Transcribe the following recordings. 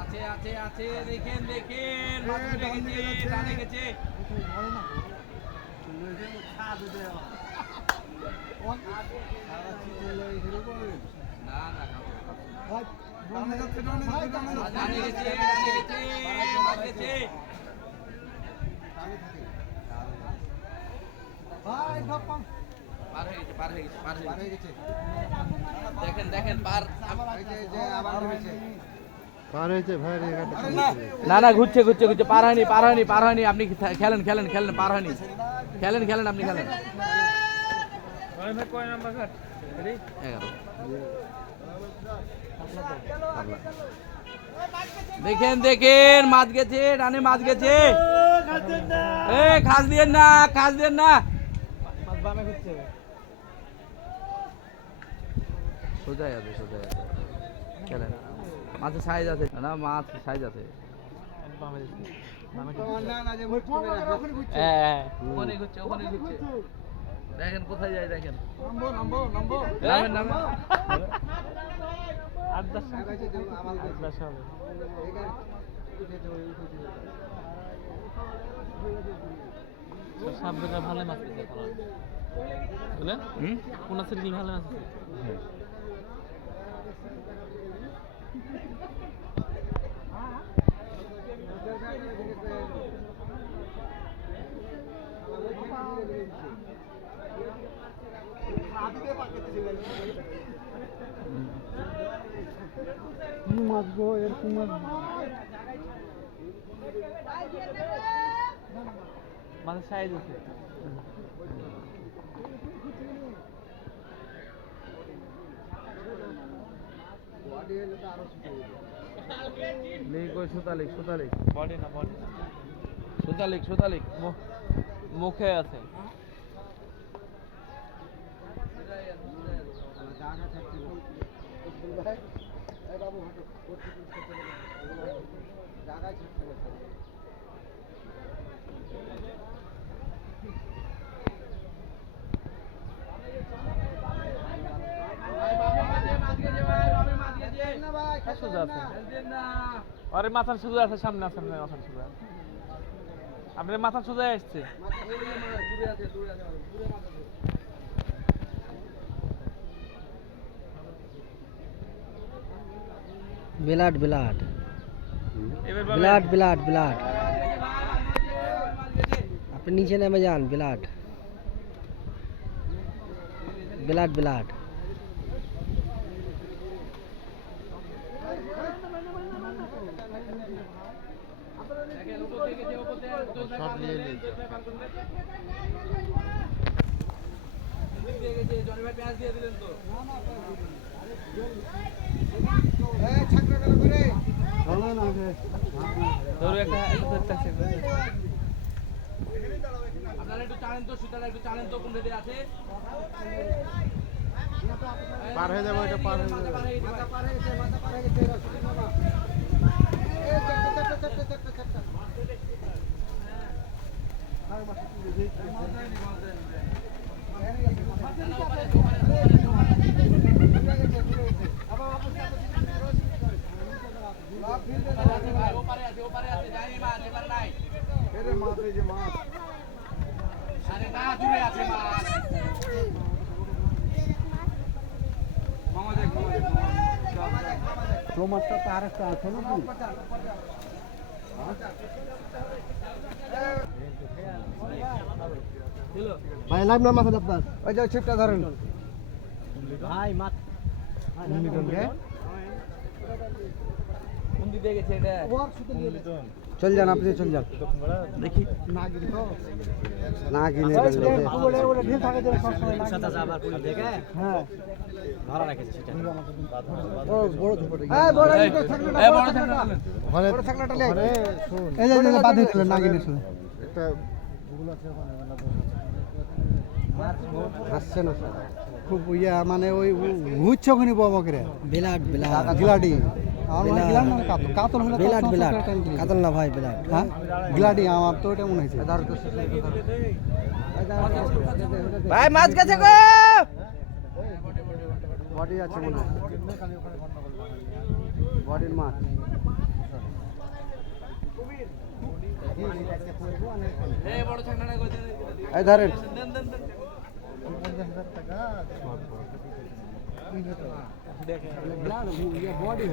আছে আছে আছে, দেখেন দেখেন, মাছ উঠে গেছে, টানে গেছে। না না, টানে গেছে, টানে গেছে, মাছ গেছে। পার হয়ে গেছে, পার হয়ে গেছে, পার হয়ে গেছে। দেখেন দেখেন, পার পার হয়েছে ভাই। না না, ঘুরছে ঘুরছে ঘুরছে, পার হয়নি, পার হয়নি, পার হয়নি। আপনি খেলেন খেলেন খেলেন, পার হয়নি। খেলেন খেলেন, আপনি খেলেন। কয় নাম্বার ঘাট? 11। দেখেন দেখেন, মাছ গেছে, ডানে মাছ গেছে। খাস দিয়েন না, খাস দিয়েন না। সোজাই আছে, সোজাই আছে। খেলেন, মাছের সাইজ আছে না, মাছ সাইজ আছে। ওখানে ঘুরছে, ওখানে ঘুরছে। দেখেন কোথায় যায়, দেখেন। নামেন নামেন। ভালো মাছ বুঝলেন, কোন আছে ভালো মাছ আছে। মাছ গো, এরকম মাছ মাছের সাইজ আছে। সুতালিক সুতালিক, বডি না, বডি সুতালিক সুতালিক, মুখে আছে। আরে মাথার সোজা আছে, সামনে আছে, সামনে মাথার সোজা। আপনার মাথার সোজা আসছে। Blood blood blood blood blood, আপনি নিচে নেমে যান। Blood blood blood. সব নিয়ে নিই। আপনারা একটু টানেন তো, সুতাটা একটু টানেন তো, কোন দিকে আছে। পার হয়ে যাবে, ওইটা পার হয়ে যাবে। তোমারটা তো আরেকটা আছে নাকি? ভাই লাইভ নাম আছে আপনার, ওই যে ছিপটা ধরেন ভাই। মাছ কোন দিকে গেছে এটা? চল যান, আপনি চল যান। দেখি না গিরি তো না গিনে ওরে ওরে ঢিল থাকে যে সব সময় সাথে আবার পুরো দেখে। হ্যাঁ, ভালো রাখেছে সেটা। ও বড় ধরে এই বড় থাকলে এই বড় থাকলে ঘরে বড় থাকলেটা লে এই যে বাঁধে দিলেন না গিনে শুনে একটা গুগল আছে ওখানে, হাসছে না খুব ইয়া, মানে ওই ঘুরছে ওখানে বাবা করে। বিলাট বিলাট গিলাডি আমার মানে গিলাড মানে কাতল হলো, বিলাট বিলাট কাতল না ভাই, বিলাট। হ্যাঁ গিলাডি আমার তো এটা মনে হচ্ছে। ভাই মাছ গেছে গো। বডি আছে মনে হয়, বডির মাছ। এই ধরেন বডি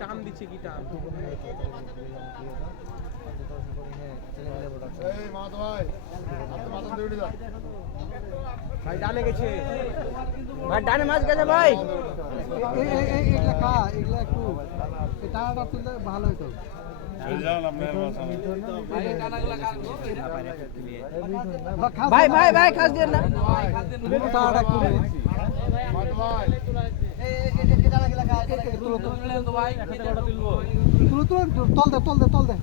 টান দিচ্ছে কি টান ভাই ডানে গেছে, ভাই ডানে মাছ গেছে ভাই। এগুলা খা, এগুলা একটু টানাটা তুললে ভালো হতো। ভাই ভাই ভাই খাস দিয়ে না। টানাটা তুলে তল দে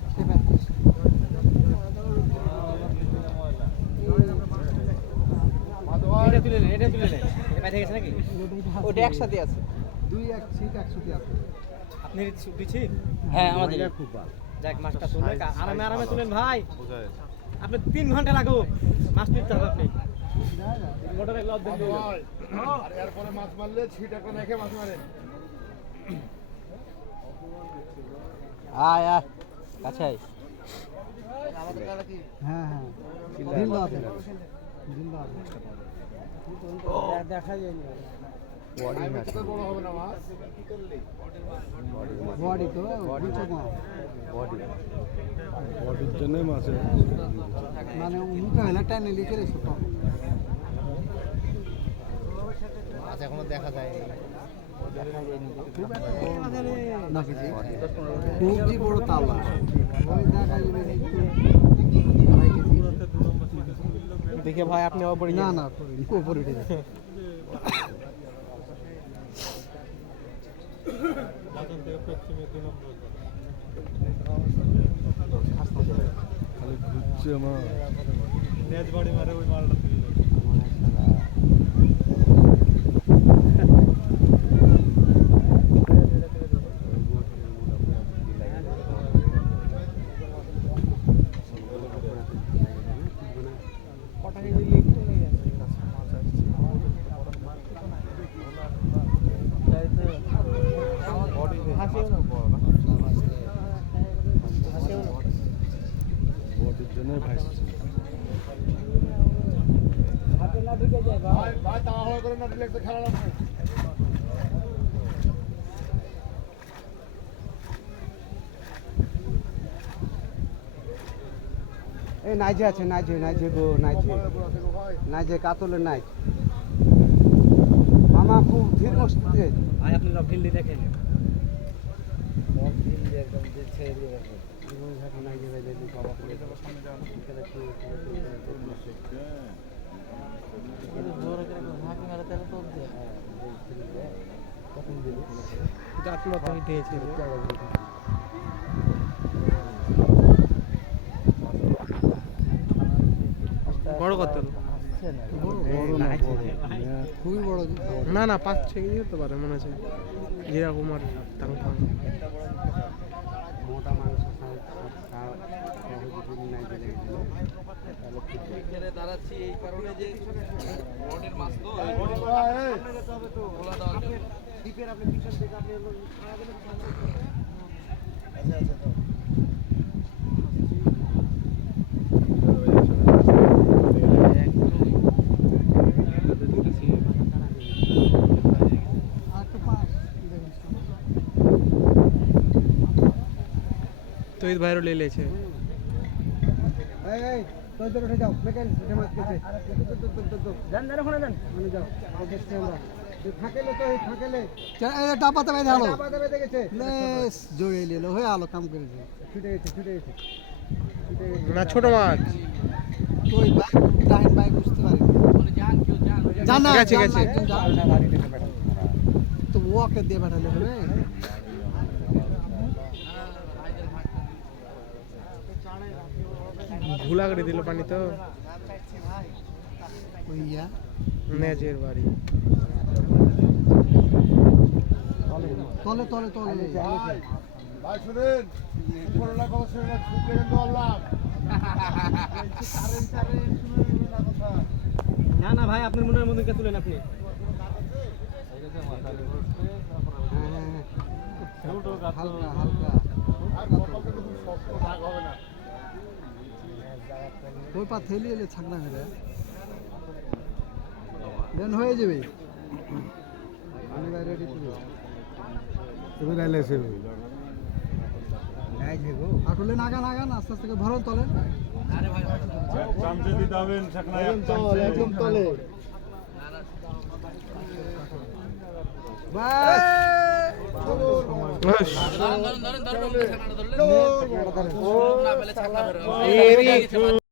ওটা একসাথে আছে। দুই এক ছিট একসাথে আছে। আপনি দিচ্ছি হ্যাঁ আমাদের যাক মাছটা তুলে আরামে আরামে তুলেন ভাই। আপনি 3 ঘন্টা লাগো মাছ তুলতে হবে আপনি। মোটর এক লব দেন আর এরপরে মাছ মারলে ছিট একটা রেখে মাছ মারে। আয় আয় কাছে আয়। হ্যাঁ হ্যাঁ জিন্দা আছে, জিন্দা আছে। দেখা যায়নি বড় হবে না মাছ। বডি তো বুঝছো না, বডির জন্যই মাছের মানে মুখে হলে টানে লিখে রেখেছো তো। মাছ এখনো দেখা যায় নাকি যে খুব যে বড় তালা ওই দেখা যাবে দেখে ভাই আপনি ওপরে না না উপরে উঠে যাবে। খালি ঘুরছে মাছ। বডির জন্যই ভাসছে। ভাই তাড়াহুড়ো করে না দিলে একটা খেলা লাগবে। এই নাইজে আছে, নাইজে নাইজে গো, নাইজে নাইজে কাতলের নাইজ। মামা খুব ধীর মস্তিতে ভাই আপনি লব ঢিল দেখেন বড় কত খুবই বড়। না না 5-6 কেজি হতে পারে মনে আছে যেরকম আর টাং টাং মোটা মাংস এখানে দাঁড়াচ্ছি এই কারণে যে বডির মাছ তো খোলা দেওয়ার জন্য। দ্বীপের আপনি পিছন থেকে আপনি তো এই ভাইরও ले लेছে এই তোদের উঠে যাও, মেকান উঠে মাছ খেতে যান যান ওখানে যান, মানে যাও দেখতে আমরা থাকেলে তো থাকেলে এই ডাবাতে বেঁধে আলো, ডাবাতে বেঁধে গেছে লেস জড়িয়ে নিলো হয়ে আলো কাম করেছে। ছুটে গেছে ছুটে গেছে না ছোট মাছ ওই বাইক দাহিন বাইক বুঝতে পারি বলে যান কেউ যান জানা গেছে গেছে তো ওকে দিয়ে পাঠালে হবে। ভুলা করে দিল পানি তো ওইয়া নেজের বাড়ি তলে তলে তলে ভাই শুনেন করোনা কথা শুনে না ছুটে কিন্তু আল্লাহ না না ভাই আপনার মনের মধ্যে কে তুলেন আপনি হালকা হালকা আর কথা কিন্তু খুব শক্ত দাগ হবে না ওই পা থেলি এলে ছাকনা মেরে দেন হয়ে যাবে আমি বাইরে রেডি তুমি তুমি নাইলে এসে আটলে নাগান নাগান আস্তে আস্তে করে ধরুন তলে চামচে দিতে হবেন সেখানে একদম তলে ধরেন ধরেন ধরেন ধরেন ধরেন